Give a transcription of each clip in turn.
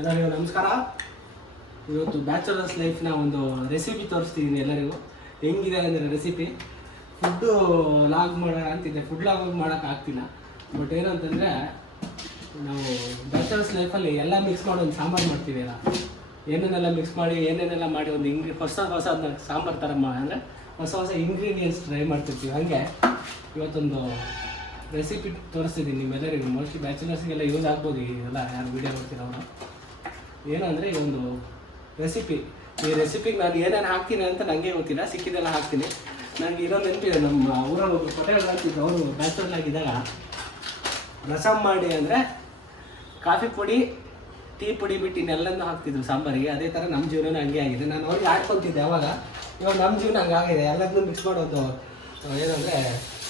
ಎಲ್ಲರಿಗೂ ನಮಸ್ಕಾರ. ಇವತ್ತು ಬ್ಯಾಚುಲರ್ಸ್ ಲೈಫ್ನ ಒಂದು ರೆಸಿಪಿ ತೋರಿಸ್ತಿದ್ದೀನಿ ಎಲ್ಲರಿಗೂ. ಹೆಂಗಿದೆ ಅಂದರೆ ರೆಸಿಪಿ ಫುಡ್ಡು ಲಾಗ್ ಮಾಡೋಣ ಅಂತಿದ್ದೆ, ಫುಡ್ ಲಾಗ್ ಮಾಡೋಕ್ಕಾಗ್ತಿಲ್ಲ. ಬಟ್ ಏನಂತಂದರೆ ನಾವು ಬ್ಯಾಚುಲರ್ಸ್ ಲೈಫಲ್ಲಿ ಎಲ್ಲ ಮಿಕ್ಸ್ ಮಾಡಿ ಒಂದು ಸಾಂಬಾರು ಮಾಡ್ತೀವಿ. ಅಲ್ಲ ಏನೇನೆಲ್ಲ ಮಿಕ್ಸ್ ಮಾಡಿ ಏನೇನೆಲ್ಲ ಮಾಡಿ ಒಂದು ಹೊಸ ಸಾಂಬಾರು ಥರ ಅಂದರೆ ಹೊಸ ಇಂಗ್ರೀಡಿಯೆಂಟ್ಸ್ ಟ್ರೈ ಮಾಡ್ತಿರ್ತೀವಿ. ಹಾಗೆ ಇವತ್ತೊಂದು ರೆಸಿಪಿ ತೋರಿಸ್ತಿದ್ದೀನಿ ನಿಮ್ಮೆಲ್ಲರಿಗೂ. ಮೋಸ್ಟ್ಲಿ ಬ್ಯಾಚುಲರ್ಸ್ಗೆಲ್ಲ ಯೂಸ್ ಆಗ್ಬೋದು ಇವೆಲ್ಲ ಯಾರು ವೀಡಿಯೋ ನೋಡ್ತೀರೋ ಅವರು. ಏನು ಅಂದರೆ ಈ ಒಂದು ರೆಸಿಪಿ, ಈ ರೆಸಿಪಿಗೆ ನಾನು ಏನೇನು ಹಾಕ್ತೀನಿ ಅಂತ ನನಗೆ ಗೊತ್ತಿಲ್ಲ, ಸಿಕ್ಕಿದ್ದೆಲ್ಲ ಹಾಕ್ತೀನಿ. ನನಗೆ ಇನ್ನೊಂದು ನೆನಪಿದೆ, ನಮ್ಮ ಊರಲ್ಲಿ ಒಬ್ಬರು ಪಟೇಲ್ ಆಗ್ತಿದ್ರು, ಅವರು ಬ್ಯಾಚುಲರ್ ಆಗಿದ್ದಾಗ ರಸಮ್ ಮಾಡಿ ಅಂದರೆ ಕಾಫಿ ಪುಡಿ ಟೀ ಪುಡಿ ಬಿಟ್ಟು ಇನ್ನೆಲ್ಲನೂ ಹಾಕ್ತಿದ್ರು ಸಾಂಬಾರಿಗೆ. ಅದೇ ಥರ ನಮ್ಮ ಜೀವನ ಹಂಗೆ ಆಗಿದೆ. ನಾನು ಅವ್ರಿಗೆ ಆಡ್ಕೊತಿದ್ದೆ ಅವಾಗ. ಇವಾಗ ನಮ್ಮ ಜೀವನ ಹಂಗಾಗಿದೆ, ಎಲ್ಲದನ್ನೂ ಮಿಕ್ಸ್ ಮಾಡೋದು ಏನಂದರೆ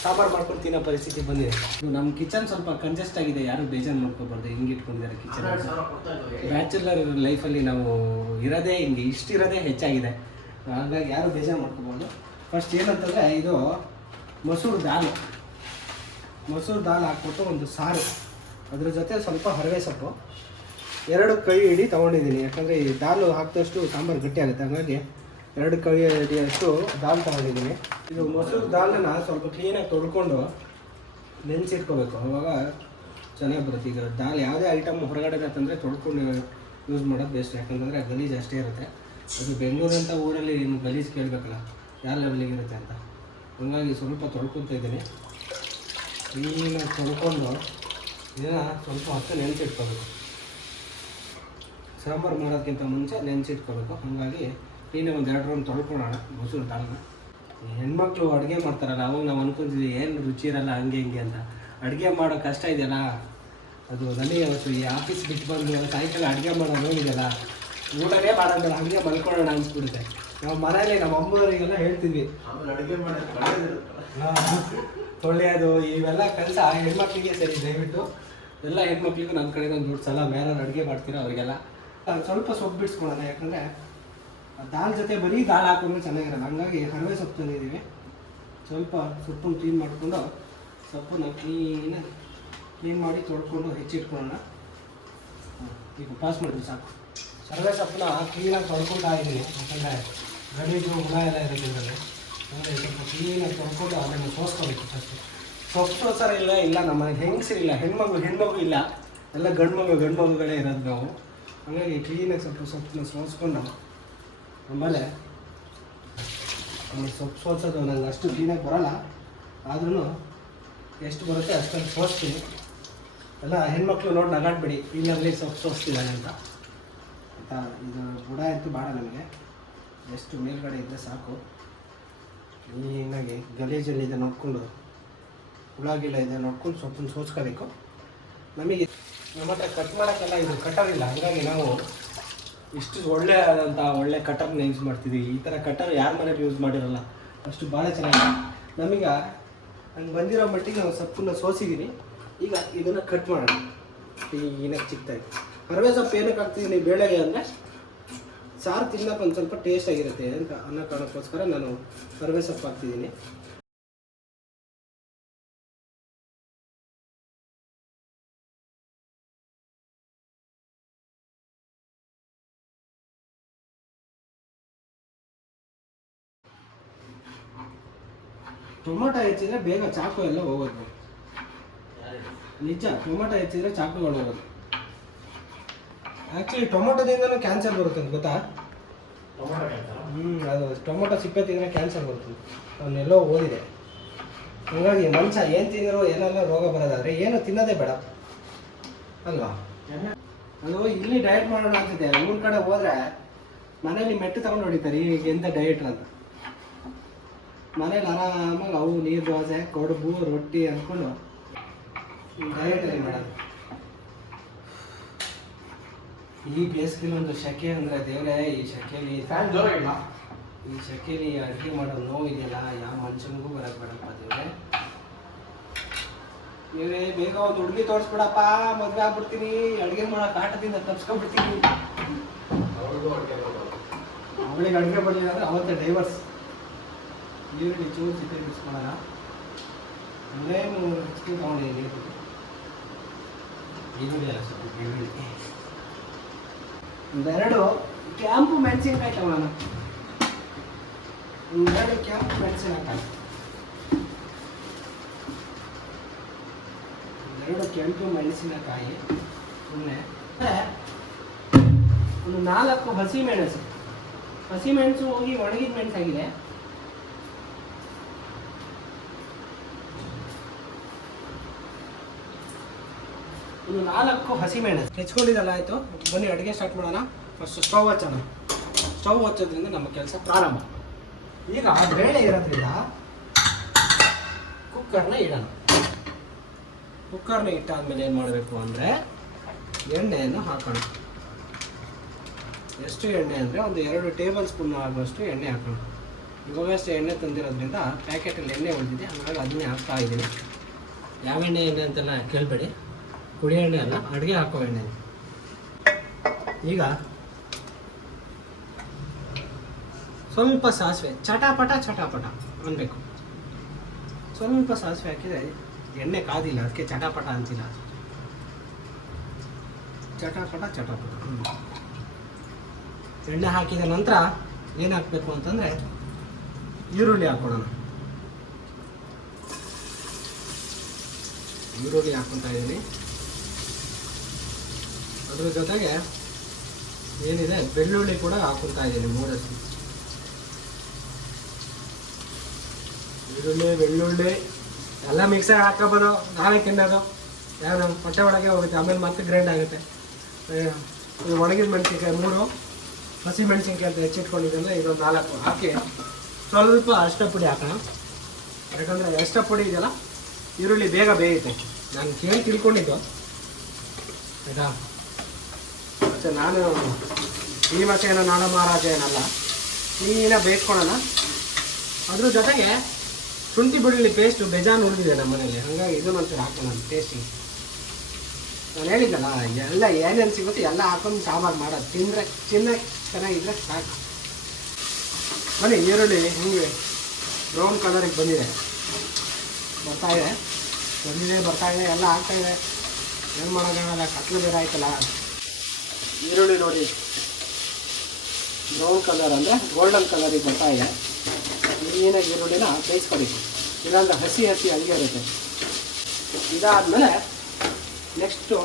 ಸಾಂಬಾರು ಮಾಡ್ಕೊಂಡು ತಿನ್ನೋ ಪರಿಸ್ಥಿತಿ ಬಂದಿದೆ. ನಮ್ಮ ಕಿಚನ್ ಸ್ವಲ್ಪ ಕಂಜೆಸ್ಟ್ ಆಗಿದೆ, ಯಾರು ಬೇಜಾರು ಮಾಡ್ಕೋಬಾರ್ದು. ಹಿಂಗೆ ಇಟ್ಕೊಂಡಿದ್ದಾರೆ ಕಿಚನ್. ಬ್ಯಾಚುಲರ್ ಲೈಫಲ್ಲಿ ನಾವು ಇರೋದೇ ಹಿಂಗೆ, ಇಷ್ಟಿರೋದೇ ಹೆಚ್ಚಾಗಿದೆ. ಹಾಗಾಗಿ ಯಾರು ಬೇಜಾರು ಮಾಡ್ಕೋಬಾರ್ದು. ಫಸ್ಟ್ ಏನಂತಂದರೆ ಇದು ಮೊಸರು ದಾಲ್ ಹಾಕ್ಬಿಟ್ಟು ಒಂದು ಸಾರು, ಅದ್ರ ಜೊತೆ ಸ್ವಲ್ಪ ಹರವೆ ಸೊಪ್ಪು 2 ಕೈ ಹಿಡಿ ತೊಗೊಂಡಿದ್ದೀನಿ. ಯಾಕಂದರೆ ಈ ದಾಲು ಹಾಕಿದಷ್ಟು ಸಾಂಬಾರು ಗಟ್ಟಿ ಆಗುತ್ತೆ, ಹಾಗಾಗಿ 2 ಕೈ ಹಿಡಿಯಷ್ಟು ದಾಲ್ ತೊಗೊಂಡಿದ್ದೀನಿ. ಇದು ಮೊಸರು ದಾಲನ್ನ ಸ್ವಲ್ಪ ಕ್ಲೀನಾಗಿ ತೊಳ್ಕೊಂಡು ನೆನೆಸಿಟ್ಕೋಬೇಕು, ಅವಾಗ ಚೆನ್ನಾಗಿ ಬರುತ್ತೆ. ಈಗ ದಾಲ್ ಯಾವುದೇ ಐಟಮ್ ಹೊರಗಡೆ ತಂದರೆ ತೊಳ್ಕೊಂಡು ಯೂಸ್ ಮಾಡೋದು ಬೆಸ್ಟ್. ಯಾಕಂತಂದರೆ ಗಲೀಜು ಅಷ್ಟೇ ಇರುತ್ತೆ. ಅದು ಬೆಂಗಳೂರಂಥ ಊರಲ್ಲಿ ಇನ್ನು ಗಲೀಜು ಕೇಳಬೇಕಲ್ಲ ಯಾವ ಲೆವೆಲಿಗೆ ಇರುತ್ತೆ ಅಂತ. ಹಾಗಾಗಿ ಸ್ವಲ್ಪ ತೊಳ್ಕೊತಾ ಇದ್ದೀನಿ. ಕ್ಲೀನಾಗಿ ತೊಳ್ಕೊಂಡು ಇದನ್ನು ಸ್ವಲ್ಪ ಹೊತ್ತು ನೆನೆಸಿಟ್ಕೋಬೇಕು. ಸಾಂಬಾರು ಮಾಡೋದಕ್ಕಿಂತ ಮುಂಚೆ ನೆನೆಸಿಟ್ಕೋಬೇಕು. ಹಾಗಾಗಿ ಕ್ಲೀನಾಗಿ ಒಂದು 2 ರೌಂಡ್ ತೊಳ್ಕೊಳ್ಳೋಣ ಮೊಸರು ದಾಲ್ನ. ಹೆಣ್ಮಕ್ಳು ಅಡುಗೆ ಮಾಡ್ತಾರಲ್ಲ, ಅವಾಗ ನಾವು ಅನ್ಕೊಂತೀವಿ ಏನು ರುಚಿ ಇರಲ್ಲ ಹಂಗೆ ಹಿಂಗೆ ಅಂತ. ಅಡುಗೆ ಮಾಡೋ ಕಷ್ಟ ಇದೆಯಲ್ಲ, ಅದು ನನಗೆ ಅವತ್ತು ಈ ಆಫೀಸ್ ಬಿಟ್ಟು ಬಂದು ಸಾಯಂಕಾಲ ಅಡುಗೆ ಮಾಡೋದು ನೋಡಿದೆಯಲ್ಲ, ಊಟನೇ ಮಾಡೋದಿಲ್ಲ, ಹಾಗೆ ಮಲ್ಕೊಳ್ಳೋಣ ಅನ್ಸ್ಬಿಡುತ್ತೆ. ನಾವು ಮನೇಲಿ ನಮ್ಮ ಅಮ್ಮವರಿಗೆಲ್ಲ ಹೇಳ್ತಿದ್ವಿ ಅಡುಗೆ ಮಾಡೋದು ತೊಳೆಯೋದು ಇವೆಲ್ಲ ಕೆಲಸ ಹೆಣ್ಮಕ್ಳಿಗೆ ಸರಿ. ದಯವಿಟ್ಟು ಎಲ್ಲ ಹೆಣ್ಮಕ್ಳಿಗೂ ನನ್ನ ಕಡೆಗೆ ಒಂದು ದೊಡ್ಡ ಸಲ ಮೇಲೆ ಅಡುಗೆ ಮಾಡ್ತೀರೋ ಅವರಿಗೆಲ್ಲ ಸ್ವಲ್ಪ ಸೊಪ್ಪು ಬಿಡಿಸ್ಕೊಳ್ಳೋಣ. ಯಾಕಂದರೆ ದಾಲ್ ಜೊತೆ ಬರೀ ದಾಲ್ ಹಾಕೊಂಡ್ರೆ ಚೆನ್ನಾಗಿರಲ್ಲ. ಹಂಗಾಗಿ ಹರವೆ ಸೊಪ್ಪು ತಂದಿದ್ದೀವಿ. ಸ್ವಲ್ಪ ಸೊಪ್ಪನ್ನು ಕ್ಲೀನ್ ಮಾಡಿಕೊಂಡು ಸೊಪ್ಪನ್ನು ಕ್ಲೀನ್ ಮಾಡಿ ತೊಳ್ಕೊಂಡು ಹೆಚ್ಚಿಟ್ಕೊಳ್ಳೋಣ. ಈಗ ಪಾಸ್ ಮಾಡಿದ್ವಿ ಸಾಕು. ಹರವೆ ಸೊಪ್ಪನ್ನ ಕ್ಲೀನಾಗಿ ತೊಳ್ಕೊಳ್ತಾ ಇದ್ದೀನಿ, ಯಾಕಂದರೆ ಗಲೀಜು ಹುಳ ಎಲ್ಲ ಇರುತ್ತೆ ಇದರಲ್ಲಿ. ಅಂದರೆ ಸ್ವಲ್ಪ ಕ್ಲೀನಾಗಿ ತೊಳ್ಕೊಂಡು ಅದನ್ನು ಸೋಸ್ಕೋಬೇಕು. ಫಸ್ಟು ಸೊಪ್ಪು ಸೋಸರ ಇಲ್ಲ ನಮ್ಮ ಮನೆಗೆ ಹೆಂಗಸರಿಲ್ಲ, ಹೆಣ್ಮಗು ಇಲ್ಲ, ಎಲ್ಲ ಗಂಡು ಮಗುಗಳೇ ಇರೋದು ನಾವು. ಹಾಗಾಗಿ ಕ್ಲೀನಾಗಿ ಸ್ವಲ್ಪ ಸೊಪ್ಪನ್ನ ಸೋಸ್ಕೊಂಡು ಆಮೇಲೆ ಸೊಪ್ಪು ಸೋಸೋದು ನನಗೆ ಅಷ್ಟು ಕ್ಲೀನಾಗಿ ಬರೋಲ್ಲ, ಆದ್ರೂ ಎಷ್ಟು ಬರುತ್ತೆ ಅಷ್ಟೊಂದು ಸೋಸ್ತೀನಿ. ಎಲ್ಲ ಹೆಣ್ಮಕ್ಳು ನೋಡಿ ನಗಾಡ್ಬೇಡಿ, ಇಲ್ಲಲ್ಲಿ ಸೊಪ್ಪು ಸೋಸ್ತಿದ್ದಾನೆ ಅಂತ. ಇದು ಬುಡ ಅಂತೂ ಬೇಡ ನಮಗೆ, ಎಷ್ಟು ಮೇಲ್ಗಡೆ ಇದ್ದರೆ ಸಾಕು. ಕ್ಲೀನಾಗಿ ಗಲೀಜಲ್ಲಿದೆ ನೋಡಿಕೊಂಡು, ಹುಳಗಿಲ್ಲ ಇದೆ ನೋಡ್ಕೊಂಡು ಸೊಪ್ಪನ್ನು ಸೋಸ್ಕೋಬೇಕು. ನಮಗೆ ನಮ್ಮ ಹತ್ರ ಕಟ್ ಮಾಡೋಕ್ಕೆಲ್ಲ ಇದು ಕಟರ್ ಇಲ್ಲ, ಹಾಗಾಗಿ ನಾವು ಇಷ್ಟು ಒಳ್ಳೆ ಕಟರ್ನ ಯೂಸ್ ಮಾಡ್ತಿದ್ವಿ. ಈ ಥರ ಕಟರ್ ಯಾರ ಮನೇಲಿ ಯೂಸ್ ಮಾಡಿರಲ್ಲ, ಅಷ್ಟು ಭಾಳ ಚೆನ್ನಾಗಿದೆ. ನಮಗೆ ಹಂಗೆ ಬಂದಿರೋ ಮಟ್ಟಿಗೆ ನಾವು ಸೊಪ್ಪನ್ನ ಸೋಸಿದ್ದೀನಿ. ಈಗ ಇದನ್ನು ಕಟ್ ಮಾಡೋಣ. ಏನಕ್ಕೆ ಚಿಕ್ತಾಯಿದೆ ಹರವೆ ಸೊಪ್ಪು ಏನಕ್ಕೆ ಹಾಕ್ತಿದ್ದೀನಿ ಬೇಳೆಗೆ ಅಂದರೆ ಸಾರು ತಿನ್ನೋಕೆ ಒಂದು ಸ್ವಲ್ಪ ಟೇಸ್ಟ್ ಆಗಿರುತ್ತೆ ಅಂತ ಅನ್ನೋ ಕಾರಣಕ್ಕೋಸ್ಕರ ನಾನು ಹರವೆ ಸೊಪ್ಪು ಹಾಕ್ತಿದ್ದೀನಿ. ಟೊಮೊಟೊ ಹೆಚ್ಚಿದ್ರೆ ಬೇಗ ಚಾಕು ಎಲ್ಲ ಹೋಗೋದು. ನಿಜ, ಟೊಮೊಟೊ ಹೆಚ್ಚಿದ್ರೆ ಚಾಕುಗಳು ಹೋಗೋದು. ಆ್ಯಕ್ಚುಲಿ ಟೊಮೊಟೊದಿಂದನೂ ಕ್ಯಾನ್ಸರ್ ಬರುತ್ತೆ ಅಂತ ಗೊತ್ತಾ? ಅದು ಟೊಮೊಟೊ ಸಿಪ್ಪೆ ತಿಂದರೆ ಕ್ಯಾನ್ಸರ್ ಬರುತ್ತೆ, ಅವನ್ನೆಲ್ಲೋ ಓದಿದೆ. ಹಾಗಾಗಿ ಮನುಷ್ಯ ಏನು ತಿಂದರೂ ಏನೆಲ್ಲ ರೋಗ ಬರೋದಾದರೆ ಏನು ತಿನ್ನೋದೇ ಬೇಡ ಅಲ್ವಾ? ಅದು ಇಲ್ಲಿ ಡಯಟ್ ಮಾಡೋಣ ಅಂತಿದೆ. ಊರ ಕಡೆ ಹೋದರೆ ಮನೇಲಿ ಮೆಟ್ಟು ತಗೊಂಡು ಹೊಡಿತಾರೆ ಈಗ ಎಂಥ ಡಯಟ್ ಅಂತ. ಮನೇಲಿ ಆರಾಮಾಗಿ ಅವು ನೀರು ದೋಸೆ ಕಡುಬು ರೊಟ್ಟಿ ಅಂದ್ಕೊಂಡು ಡಯಟಲ್ಲಿ ಮಾಡೋದು. ಈ ಬೇಸಿಗೆಲಿ ಒಂದು ಶೆಕೆ ಅಂದರೆ ದೇವರೇ, ಈ ಶೆಕೆಲಿ ಅಡುಗೆ ಮಾಡೋದು ನೋವಿದೆಯಲ್ಲ, ಯಾವ ಮನುಷ್ಯನಿಗೂ ಬರೋಕ್ಕೆ ಬೇಡಪ್ಪ ದೇವರೇ. ಬೇಗ ಒಂದು ಹುಡುಗಿ ತೋರಿಸ್ಬಿಡಪ್ಪ, ಮದುವೆ ಆಗ್ಬಿಡ್ತೀನಿ, ಅಡುಗೆ ಮಾಡೋ ಕಾಟದಿಂದ ತಪ್ಸ್ಕೊಂಡ್ಬಿಡ್ತೀನಿ. ಅವಳಿಗೆ ಅಡುಗೆ ಬರಲಿಲ್ಲ ಅಂದರೆ ಅವತ್ತೇ ಡೈವರ್ಸ್. ಈರುಳ್ಳಿ ಚೂರು ಸಿಪ್ಪೆ ಬಿಡಿಸ್ಕೊಳ್ಳೋಣ. ಅಂದರೆ 3 ಸ್ಪೂನ್ ತೊಗೊಂಡಿದ್ದೀನಿ ಈರುಳ್ಳಿ ಅಲ್ಲ, ಸ್ವಲ್ಪ ಈರುಳ್ಳಿ ಒಂದೆರಡು ಕೆಂಪು ಮೆಣಸಿನ್ಕಾಯಿ ತಗೋಣ. ಒಂದೆರಡು ಕೆಂಪು ಮೆಣಸಿನಕಾಯಿ, ಒಂದೆರಡು ಕೆಂಪು ಮೆಣಸಿನಕಾಯಿ. ಸುಮ್ಮನೆ ಒಂದು 4 ಹಸಿಮೆಣಸು. ಹಸಿಮೆಣಸು ಹೋಗಿ ಒಣಗಿದ ಮೆಣಸಾಗಿದೆ. ಒಂದು 4 ಹಸಿಮೆಣಸು ಹೆಚ್ಕೊಂಡಿದ್ದಲ್ಲ. ಆಯಿತು, ಬನ್ನಿ ಅಡುಗೆ ಸ್ಟಾರ್ಟ್ ಮಾಡೋಣ. First stove ಹಚ್ಚೋಣ. ಸ್ಟವ್ ಹಚ್ಚೋದ್ರಿಂದ ನಮ್ಮ ಕೆಲಸ ಪ್ರಾರಂಭ. ಈಗ ಬೇಳೆ ಇರೋದ್ರಿಂದ ಕುಕ್ಕರ್ನ ಇಡೋಣ. ಕುಕ್ಕರ್ನ ಇಟ್ಟಾದ್ಮೇಲೆ ಏನು ಮಾಡಬೇಕು ಅಂದರೆ ಎಣ್ಣೆಯನ್ನು ಹಾಕೋಣ. ಎಷ್ಟು ಎಣ್ಣೆ ಅಂದರೆ ಒಂದು 2 ಟೇಬಲ್ ಸ್ಪೂನ್ ಆಗುವಷ್ಟು ಎಣ್ಣೆ ಹಾಕೋಣ. ಇವಾಗಷ್ಟು ಎಣ್ಣೆ ತಂದಿರೋದ್ರಿಂದ ಪ್ಯಾಕೆಟಲ್ಲಿ ಎಣ್ಣೆ ಉಳಿದಿದೆ, ಹಾಗಾಗಿ ಅದನ್ನೇ ಹಾಕ್ತಾ ಇದ್ದೀನಿ. ಯಾವ ಎಣ್ಣೆ ಅಂತೆಲ್ಲ ಕೇಳಬೇಡಿ, ಕುಡಿ ಎಣ್ಣೆ ಅಲ್ಲ, ಅಡುಗೆ ಹಾಕೋ ಎಣ್ಣೆ. ಈಗ ಸ್ವಲ್ಪ ಸಾಸಿವೆ ಚಟಾಪಟ ಅನ್ಬೇಕು. ಸ್ವಲ್ಪ ಸಾಸಿವೆ ಹಾಕಿದರೆ ಎಣ್ಣೆ ಕಾದಿಲ್ಲ, ಅದಕ್ಕೆ ಚಟಾಪಟ ಅಂತಿಲ್ಲ. ಚಟಾಪಟ ಎಣ್ಣೆ ಹಾಕಿದ ನಂತರ ಏನು ಹಾಕಬೇಕು ಅಂತಂದರೆ ಈರುಳ್ಳಿ ಹಾಕ್ಕೊಳ್ಳೋಣ. ಈರುಳ್ಳಿ ಹಾಕ್ಕೊತಾ ಇದ್ದೀನಿ. ಅದ್ರ ಜೊತೆಗೆ ಏನಿದೆ ಬೆಳ್ಳುಳ್ಳಿ ಕೂಡ ಹಾಕ್ಕೊತಾ ಇದ್ದೀನಿ. 3 ಈರುಳ್ಳಿ ಬೆಳ್ಳುಳ್ಳಿ ಎಲ್ಲ ಮಿಕ್ಸಾಗಿ ಹಾಕೋಬೋದು. ನಾವೇ ತಿನ್ನೋದು ಯಾರು ಹೊಟ್ಟೆ ಒಳಗೆ ಹೋಗುತ್ತೆ, ಆಮೇಲೆ ಮತ್ತೆ ಗ್ರೈಂಡ್ ಆಗುತ್ತೆ. ಒಣಗಿದ ಮೆಣಸಿನ್ಕಾಯಿ 3, ಹಸಿ ಮೆಣಸಿನ್ಕಾಯಿ ಅಂತ ಹೆಚ್ಚಿಟ್ಕೊಂಡಿದ್ದೆಲ್ಲ ಇದೊಂದು 4 ಹಾಕಿ ಸ್ವಲ್ಪ ಅರಿಶಿನ ಪುಡಿ ಹಾಕೋಣ. ಯಾಕಂದರೆ ಅರಿಶಿನ ಪುಡಿ ಇದೆಯಲ್ಲ, ಈರುಳ್ಳಿ ಬೇಗ ಬೇಯುತ್ತೆ. ನಾನು ಕೇಳಿ ತಿಳ್ಕೊಂಡಿದ್ದು ಆಯಿತಾ. ಮತ್ತು ನಾನು ಈ ಮತ್ತೆ ಏನೋ ನಾಡ ಮಹಾರಾಜ ಏನಲ್ಲ, ಕ್ಲೀನಾಗಿ ಬೇಯಿಸ್ಕೊಳ್ಳೋಣ. ಅದ್ರ ಜೊತೆಗೆ ಶುಂಠಿ ಬೆಳ್ಳುಳ್ಳಿ ಪೇಸ್ಟು ಬೇಜಾನು ಉಳಿದಿದೆ ನಮ್ಮ ಮನೇಲಿ, ಹಾಗಾಗಿ ಇದನ್ನು ಒಂಚೂರು ಹಾಕೋಣ ಟೇಸ್ಟಿಗೆ. ನಾನು ಹೇಳಿದ್ದಲ್ಲ, ಎಲ್ಲ ಏನೇನು ಸಿಗುತ್ತೆ ಎಲ್ಲ ಹಾಕೊಂಡು ಸಾಂಬಾರು ಮಾಡೋದು. ತಿಂದರೆ ಚೆನ್ನಾಗಿದ್ರೆ ಸಾಕು. ಬನ್ನಿ, ಈರುಳ್ಳಿ ಹಿಂಗೆ ಬ್ರೌನ್ ಕಲರಿಗೆ ಬಂದಿದೆ, ಬರ್ತಾಯಿದೆ ಎಲ್ಲ ಆಗ್ತಾಯಿದೆ. ಏನು ಮಾಡೋಕ್ಕಾಗಲ್ಲ, ಕತ್ಲು ಬೇರೆ ಆಯ್ತಲ್ಲ. ಈರುಳ್ಳಿ ನೋಡಿ ಬ್ರೌನ್ ಕಲರ್ ಅಂದರೆ ಗೋಲ್ಡನ್ ಕಲರಿಗೆ ಬರ್ತಾಯಿದೆ. ಕ್ಲೀನಾಗಿ ಈರುಳ್ಳಿನ ಬೇಯಿಸ್ಕೊಬೇಕು, ಇಲ್ಲಾಂದರೆ ಹಸಿ ಹಂಗೆ ಇರುತ್ತೆ. ಇದಾದಮೇಲೆ ನೆಕ್ಸ್ಟು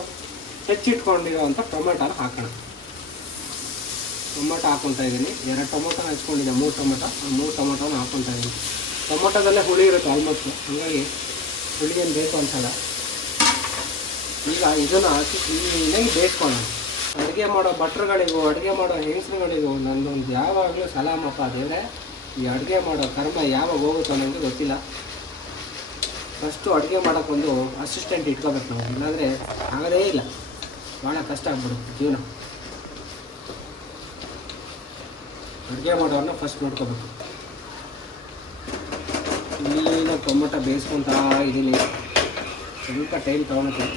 ಹೆಚ್ಚಿಟ್ಕೊಂಡಿರೋವಂಥ ಟೊಮೆಟೊನ ಹಾಕೋಣ. ಟೊಮೆಟೊ ಹಾಕ್ಕೊತಾ ಇದ್ದೀನಿ. 2 ಟೊಮೊಟೊನ ಹಚ್ಕೊಂಡಿದ್ದೆ, 3 ಟೊಮೊಟೊನ ಹಾಕ್ಕೊತಾ ಇದ್ದೀನಿ. ಟೊಮೊಟೊದಲ್ಲೇ ಹುಳಿ ಇರುತ್ತೆ ಆಲ್ಮೋಸ್ಟು, ಹಾಗಾಗಿ ಹುಳಿಗೇನು ಬೇಕು ಅನ್ಸಲ್ಲ. ಈಗ ಇದನ್ನು ಹಾಕಿ ಕ್ಲೀನಾಗಿ ಬೇಯಿಸ್ಕೊಳ್ಳೋಣ. ಅಡುಗೆ ಮಾಡೋ ಭಟ್ರುಗಳಿಗೂ ಅಡುಗೆ ಮಾಡೋ ಹೆಂಗಸ್ರುಗಳಿಗೂ ನನ್ನೊಂದು ಯಾವಾಗಲೂ ಸಲಾಮಪ್ಪ ದೇವರೇ. ಈ ಅಡುಗೆ ಮಾಡೋ ಕರ್ಮ ಯಾವಾಗ ಹೋಗುತ್ತೋ ನನಗೆ ಗೊತ್ತಿಲ್ಲ. ಫಸ್ಟು ಅಡುಗೆ ಮಾಡೋಕ್ಕೊಂದು ಅಸಿಸ್ಟೆಂಟ್ ಇಟ್ಕೋಬೇಕು ನಾವು, ಇಲ್ಲಾಂದರೆ ಆಗೋದೇ ಇಲ್ಲ, ಭಾಳ ಕಷ್ಟ ಆಗ್ಬಿಡುತ್ತೆ ಜೀವನ. ಅಡುಗೆ ಮಾಡೋರನ್ನ ಫಸ್ಟ್ ನೋಡ್ಕೋಬೇಕು. ಕ್ಲೀನಾಗಿ ಟೊಮೊಟೊ ಬೇಯಿಸ್ಕೊತಾ ಇದ್ದೀನಿ, ಸ್ವಲ್ಪ ಟೈಮ್ ತೊಗೊಳುತ್ತೆ.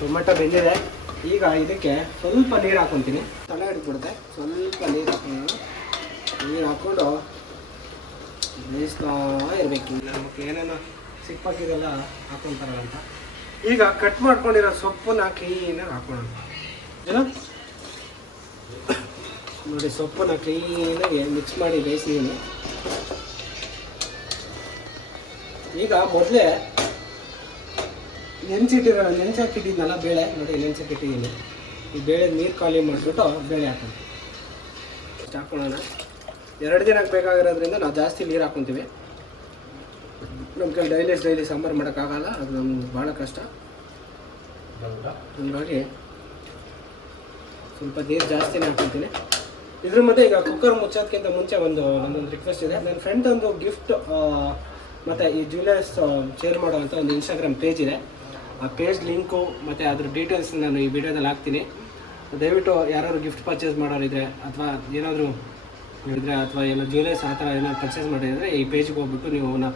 ಟೊಮೆಟೊ ಬೆಂದಿದೆ. ಈಗ ಇದಕ್ಕೆ ಸ್ವಲ್ಪ ನೀರು ಹಾಕ್ಕೊತೀನಿ, ತಲೆ ಹಿಡಿದ್ಬಿಡುತ್ತೆ. ಸ್ವಲ್ಪ ನೀರು ಹಾಕ್ಕೊಂಡು ಬೇಯಿಸ್ತಾ ಇರಬೇಕು. ನಮಗೆ ಏನೇನೋ ಸಿಕ್ಕಾಕಿದೆಲ್ಲ ಹಾಕ್ಕೊತಾರಲ್ಲ ಅಂತ. ಈಗ ಕಟ್ ಮಾಡ್ಕೊಂಡಿರೋ ಸೊಪ್ಪನ್ನ ಕ್ಲೀನಾಗಿ ಹಾಕೋಣ. ಏನೋ ನೋಡಿ, ಸೊಪ್ಪನ್ನ ಕ್ಲೀನಾಗಿ ಮಿಕ್ಸ್ ಮಾಡಿ ಬೇಯಿಸಿದ್ದೀನಿ. ಈಗ ಮೊದಲೇ ನೆನೆಸಿಟ್ಟಿದ್ದೀನಲ್ಲ ಬೇಳೆ, ನೋಡಿ ನೆನೆಸಿಟ್ಟಿದ್ದೀನಿ. ಈ ಬೇಳೆ ನೀರು ಖಾಲಿ ಮಾಡಿಬಿಟ್ಟು ಬೇಳೆ ಹಾಕೋಣ. ಇಷ್ಟು ಹಾಕ್ಕೊಳ್ಳೋಣ. 2 ದಿನಕ್ಕೆ ಬೇಕಾಗಿರೋದ್ರಿಂದ ನಾವು ಜಾಸ್ತಿ ನೀರು ಹಾಕ್ಕೊತೀವಿ. ನಮ್ಮ ಕೈ ಡೈಲಿ ಸಾಂಬಾರು ಮಾಡೋಕ್ಕಾಗಲ್ಲ, ಅದು ನಮ್ಗೆ ಭಾಳ ಕಷ್ಟ. ಹೀಗಾಗಿ ಸ್ವಲ್ಪ ನೀರು ಜಾಸ್ತಿನೇ ಹಾಕ್ಕೊತೀನಿ. ಇದ್ರ ಮಧ್ಯೆ ಈಗ ಕುಕ್ಕರ್ ಮುಚ್ಚೋದಕ್ಕಿಂತ ಮುಂಚೆ ನನ್ನೊಂದು ರಿಕ್ವೆಸ್ಟ್ ಇದೆ. ನನ್ನ ಫ್ರೆಂಡ್ ಒಂದು ಗಿಫ್ಟ್ ಮತ್ತು ಈ ಜ್ಯುವೆಲರ್ಸ್ ಶೇರ್ ಮಾಡೋವಂಥ ಒಂದು ಇನ್ಸ್ಟಾಗ್ರಾಮ್ ಪೇಜ್ ಇದೆ. ಆ ಪೇಜ್ ಲಿಂಕು ಮತ್ತು ಅದ್ರ ಡೀಟೇಲ್ಸ್ ನಾನು ಈ ವಿಡಿಯೋದಲ್ಲಿ ಹಾಕ್ತೀನಿ. ದಯವಿಟ್ಟು ಯಾರಾದ್ರು ಗಿಫ್ಟ್ ಪರ್ಚೇಸ್ ಮಾಡೋರಿದ್ರೆ ಅಥವಾ ಏನಾದರೂ ಇದ್ದರೆ ಅಥವಾ ಏನೋ ಜ್ಯುವೆಲರ್ಸ್ ಆ ಥರ ಏನೋ ಪರ್ಚೇಸ್ ಮಾಡಿದರೆ ಈ ಪೇಜ್ಗೆ ಹೋಗ್ಬಿಟ್ಟು ನೀವು ಅವನ್ನ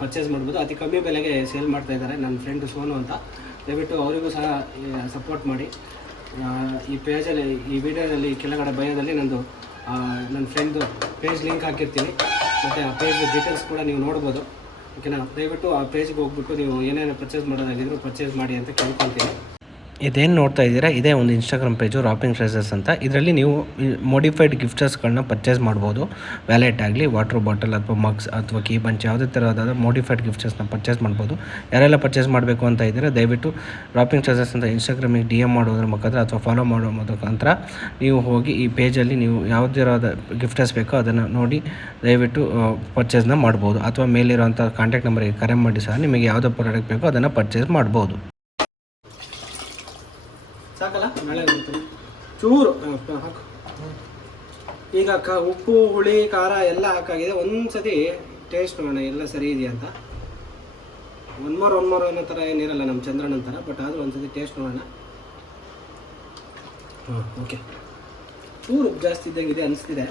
ಪರ್ಚೇಸ್ ಮಾಡ್ಬೋದು. ಅತಿ ಕಮ್ಮಿ ಬೆಲೆಗೆ ಸೇಲ್ ಮಾಡ್ತಾಯಿದ್ದಾರೆ ನನ್ನ ಫ್ರೆಂಡು ಸೋನು ಅಂತ. ದಯವಿಟ್ಟು ಅವರಿಗೂ ಸಹ ಸಪೋರ್ಟ್ ಮಾಡಿ. ಈ ಪೇಜಲ್ಲಿ ಈ ವಿಡಿಯೋದಲ್ಲಿ ಕೆಳಗಡೆ ಬಯೋದಲ್ಲಿ ನಂದು ನನ್ನ ಫ್ರೆಂಡ್ದು ಪೇಜ್ ಲಿಂಕ್ ಹಾಕಿರ್ತೀನಿ, ಮತ್ತು ಆ ಪೇಜ್ ಡೀಟೇಲ್ಸ್ ಕೂಡ ನೀವು ನೋಡ್ಬೋದು. ಓಕೆನಾ, ದಯವಿಟ್ಟು ಆ ಪೇಜ್ಗೆ ಹೋಗ್ಬಿಟ್ಟು ನೀವು ಏನೇನು ಪರ್ಚೇಸ್ ಮಾಡೋದಾಗಿದ್ರು ಪರ್ಚೇಸ್ ಮಾಡಿ ಅಂತ ಕೇಳ್ಕೊತೀನಿ. ಇದೇನು ನೋಡ್ತಾ ಇದ್ದೀರಾ, ಇದೇ ಒಂದು ಇನ್ಸ್ಟಾಗ್ರಾಮ್ ಪೇಜು ರಾಪಿಂಗ್ ಟ್ರೆಸರ್ಸ್ ಅಂತ. ಇದರಲ್ಲಿ ನೀವು ಮೋಡಿಫೈಡ್ ಗಿಫ್ಟರ್ಸ್ಗಳನ್ನ ಪರ್ಚೇಸ್ ಮಾಡ್ಬೋದು. ವ್ಯಾಲೆಟ್ ಆಗಲಿ, ವಾಟರ್ ಬಾಟಲ್ ಅಥವಾ ಮಗ್ಸ್ ಅಥವಾ ಕೀ ಬಂಚ್ ಯಾವುದೇ ಥರದಾದ ಮೋಡಿಫೈಡ್ ಗಿಫ್ಟರ್ಸ್ನ ಪರ್ಚೇಸ್ ಮಾಡ್ಬೋದು. ಯಾರೆಲ್ಲ ಪರ್ಚೇಸ್ ಮಾಡಬೇಕು ಅಂತ ಇದ್ದರೆ ದಯವಿಟ್ಟು ರಾಪಿಂಗ್ ಟ್ರೆಸರ್ಸ್ ಅಂತ ಇನ್ಸ್ಟಾಗ್ರಾಮಿಗೆ DM ಮಾಡೋದ್ರ ಮುಖಾಂತರ ಅಥವಾ ಫಾಲೋ ಮಾಡೋ ಮುಖಾಂತರ ನೀವು ಹೋಗಿ ಈ ಪೇಜಲ್ಲಿ ನೀವು ಯಾವುದಿರೋದ ಗಿಫ್ಟರ್ಸ್ ಬೇಕೋ ಅದನ್ನು ನೋಡಿ ದಯವಿಟ್ಟು ಪರ್ಚೇಸ್ನ ಮಾಡ್ಬೋದು. ಅಥವಾ ಮೇಲಿರೋಂಥ ಕಾಂಟ್ಯಾಕ್ಟ್ ನಂಬರಿಗೆ ಕರೆ ಮಾಡಿ ಸಹ ನಿಮಗೆ ಯಾವುದೋ ಪ್ರಾಡಕ್ಟ್ ಬೇಕೋ ಅದನ್ನು ಪರ್ಚೇಸ್ ಮಾಡ್ಬೋದು. ಸಾಕಲ್ಲ, ನಾಳೆ ಬರ್ತೀನಿ ಚೂರು ಹಾಕು. ಈಗ ಉಪ್ಪು ಹುಳಿ ಖಾರ ಎಲ್ಲ ಹಾಕಾಗಿದೆ. ಒಂದ್ಸತಿ ಟೇಸ್ಟ್ ನೋಡೋಣ ಎಲ್ಲ ಸರಿ ಇದೆಯಾ ಅಂತ. ಒನ್ ಮೋರ್ ಅನ್ನೋ ಥರ ಏನಿರಲ್ಲ ನಮ್ಮ ಚಂದ್ರಣ್ಣನ ಥರ, ಬಟ್ ಆದರೂ ಒಂದ್ಸತಿ ಟೇಸ್ಟ್ ನೋಡೋಣ. ಓಕೆ, ಚೂರು ಉಪ್ಪು ಜಾಸ್ತಿ ಇದ್ದಂಗಿದೆ ಅನಿಸ್ತಿದೆ,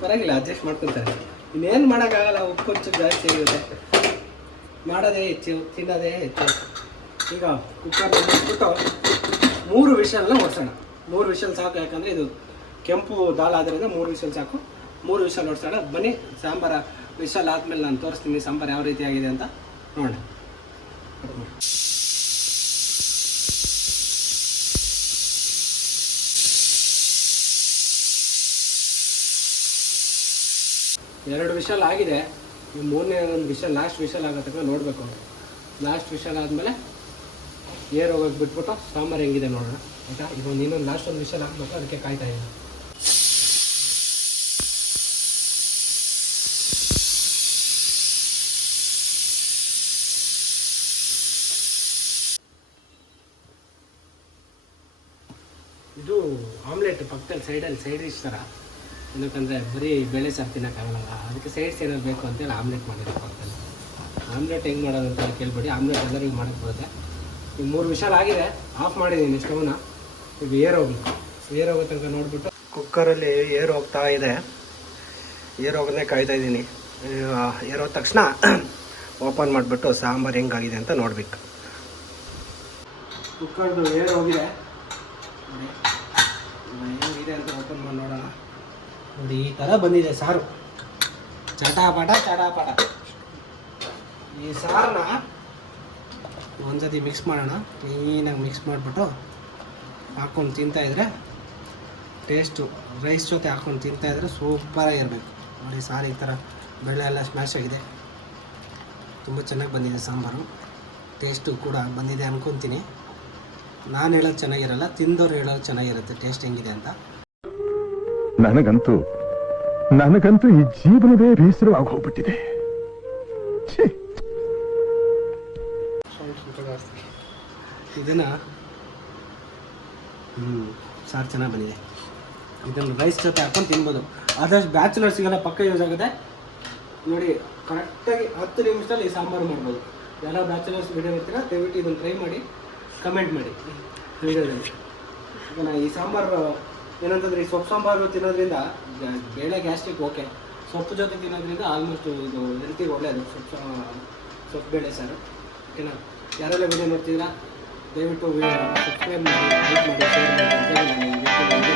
ಪರವಾಗಿಲ್ಲ, ಅಡ್ಜಸ್ಟ್ ಮಾಡ್ಕೊತಾರೆ. ಇನ್ನೇನು ಮಾಡೋಕ್ಕಾಗಲ್ಲ, ಉಪ್ಪು ಕೊಂಚ ಜಾಸ್ತಿ ಇರುತ್ತೆ. ಮಾಡೋದೇ ಹೆಚ್ಚು, ತಿನ್ನೋದೇ ಹೆಚ್ಚು. ಈಗ ಕುಕ್ಕರ್ ಬಿಟ್ಟು 3 ವಿಷಲ್ನ ಓಡಿಸೋಣ. 3 ವಿಷಲ್ ಸಾಕು, ಯಾಕಂದರೆ ಇದು ಕೆಂಪು ದಾಲ್ ಆದ್ದರಿಂದ 3 ವಿಷಲ್ ಸಾಕು. 3 ವಿಷಲ್ ಓಡಿಸೋಣ. ಬನ್ನಿ, ಸಾಂಬಾರು ವಿಷಲ್ ಆದಮೇಲೆ ನಾನು ತೋರಿಸ್ತೀನಿ ಸಾಂಬಾರು ಯಾವ ರೀತಿ ಆಗಿದೆ ಅಂತ ನೋಡೋಣ. ಎರಡು ವಿಷಲ್ ಆಗಿದೆ. ಈ 3ನೇ ಒಂದು ವಿಷಲ್, ಲಾಸ್ಟ್ ವಿಷಲ್ ಆಗೋತಕ್ಕ ನೋಡಬೇಕು. ಲಾಸ್ಟ್ ವಿಷಲ್ ಆದಮೇಲೆ ಏರ್ ಹೋಗೋಕೆ ಬಿಟ್ಬಿಟ್ಟು ಸಾಂಬಾರು ಹೆಂಗಿದೆ ನೋಡೋಣ. ಆಯಿತಾ, ಈಗ ಇನ್ನೊಂದು ಲಾಸ್ಟ್ ಒಂದು ವಿಷಲ್ ಹಾಕ್ಬೇಕು, ಅದಕ್ಕೆ ಕಾಯ್ತಾ ಇದ್ದೀನಿ. ಇದು ಆಮ್ಲೆಟ್ ಪಕ್ಕದಲ್ಲಿ ಸೈಡ್ ಡಿಶ್ ಥರ, ಏನಕ್ಕಂದರೆ ಬರೀ ಬೇಳೆ ಸಾರು ತಿನ್ನೋಕ್ಕಾಗಲ್ಲ, ಅದಕ್ಕೆ ಸೈಡ್ಸ್ ಏನಾದ್ರು ಬೇಕು ಅಂತೇಳಿ ಆಮ್ಲೆಟ್ ಮಾಡಿರೋ ಪಕ್ಕದಲ್ಲಿ. ಆಮ್ಲೆಟ್ ಹೆಂಗೆ ಮಾಡೋದು ಅಂತ ಕೇಳ್ಬೇಡಿ, ಆಮ್ಲೆಟ್ ಎಲ್ಲರಿಗೂ ಮಾಡೋಕ್ಕೆ ಬರುತ್ತೆ. ಈಗ 3 ವಿಷಲ್ ಆಗಿದೆ, ಆಫ್ ಮಾಡಿದ್ದೀನಿ ಸ್ಟವ್ನ. ಈಗ ಏರ್ ಹೋಗೋ ತನಕ ನೋಡಿಬಿಟ್ಟು ಕುಕ್ಕರಲ್ಲಿ ಏರ್ ಹೋಗ್ತಾ ಇದೆ. ಏರ್ ಹೋಗೋದನ್ನೇ ಕಾಯ್ತಾ ಇದ್ದೀನಿ. ಏರ್ ಹೋದ ತಕ್ಷಣ ಓಪನ್ ಮಾಡಿಬಿಟ್ಟು ಸಾಂಬಾರು ಹೆಂಗಾಗಿದೆ ಅಂತ ನೋಡಬೇಕು. ಕುಕ್ಕರ್ದು ಏರ್ ಹೋಗಿದೆ ನೋಡಿ, ಹೆಂಗಿದೆ ಅಂತ ಓಪನ್ ಮಾಡಿ ನೋಡೋಣ. ನೋಡಿ, ಈ ಥರ ಬಂದಿದೆ ಸಾರು, ಚಟಾಪಟ. ಈ ಸಾರನ್ನ ಒಂದ್ಸತಿ ಮಿಕ್ಸ್ ಮಾಡೋಣ. ಕ್ಲೀನಾಗಿ ಮಿಕ್ಸ್ ಮಾಡಿಬಿಟ್ಟು ಹಾಕ್ಕೊಂಡು ತಿಂತಾಯಿದ್ರೆ ಟೇಸ್ಟು ರೈಸ್ ಜೊತೆ ಹಾಕ್ಕೊಂಡು ತಿಂತಾಯಿದ್ರೆ ಸೂಪರಾಗಿರಬೇಕು. ನೋಡಿ, ಸಾರು ಈ ಥರ ಬೆಳೆ ಎಲ್ಲ ಸ್ಮ್ಯಾಶ್ ಆಗಿದೆ, ತುಂಬ ಚೆನ್ನಾಗಿ ಬಂದಿದೆ ಸಾಂಬಾರು. ಟೇಸ್ಟು ಕೂಡ ಬಂದಿದೆ ಅನ್ಕೊತೀನಿ. ನಾನು ಹೇಳೋದು ಚೆನ್ನಾಗಿರಲ್ಲ, ತಿಂದವ್ರು ಹೇಳೋದು ಚೆನ್ನಾಗಿರುತ್ತೆ ಟೇಸ್ಟ್ ಹೆಂಗಿದೆ ಅಂತ. ನನಗಂತೂ ಈ ಜೀವನವೇ ಬೇಸರವಾಗಿ ಹೋಗ್ಬಿಟ್ಟಿದೆ. ಇದನ್ನು ಸಾರು ಚೆನ್ನಾಗಿ ಬಂದಿದೆ. ಇದನ್ನು ರೈಸ್ ಜೊತೆ ಹಾಕೊಂಡು ತಿನ್ಬೋದು. ಆದಷ್ಟು ಬ್ಯಾಚುಲರ್ಸಿಗೆಲ್ಲ ಪಕ್ಕ ಯೂಸ್ ಆಗುತ್ತೆ. ನೋಡಿ, ಕರೆಕ್ಟಾಗಿ 10 ನಿಮಿಷದಲ್ಲಿ ಈ ಸಾಂಬಾರು ಮಾಡ್ಬೋದು. ಎಲ್ಲ ಬ್ಯಾಚುಲರ್ಸ್ ವಿಡಿಯೋ ಬರ್ತೀರಾ, ದಯವಿಟ್ಟು ಇದನ್ನು ಟ್ರೈ ಮಾಡಿ, ಕಮೆಂಟ್ ಮಾಡಿ ವಿಡಿಯೋದಲ್ಲಿ. ಈಗ ಈ ಸಾಂಬಾರು ಏನಂತಂದರೆ, ಈ ಸೊಪ್ಪು ಸಾಂಬಾರು ತಿನ್ನೋದ್ರಿಂದ ಬೇಳೆ ಗ್ಯಾಸ್ಟ್ರಿಕ್ ಓಕೆ, ಸೊಪ್ಪು ಜೊತೆ ತಿನ್ನೋದ್ರಿಂದ ಆಲ್ಮೋಸ್ಟ್ ಇದು ಹೆಲ್ತಿಗೆ ಒಳ್ಳೆಯದು. ಸೊಪ್ಪು ಬೇಳೆ ಸಾರು. ಓಕೆನಾ, ಯಾರೆಲ್ಲ ವಿಡಿಯೋ ನೋಡ್ತಿದ್ದೀರಾ ದಯವಿಟ್ಟು ಸಬ್ಸ್ಕ್ರೈಬ್ ಮಾಡಿ, ಲೈಕ್ ಮಾಡಿ, ಶೇರ್ ಮಾಡಿ ಅಂತೇಳಿ ನಾನು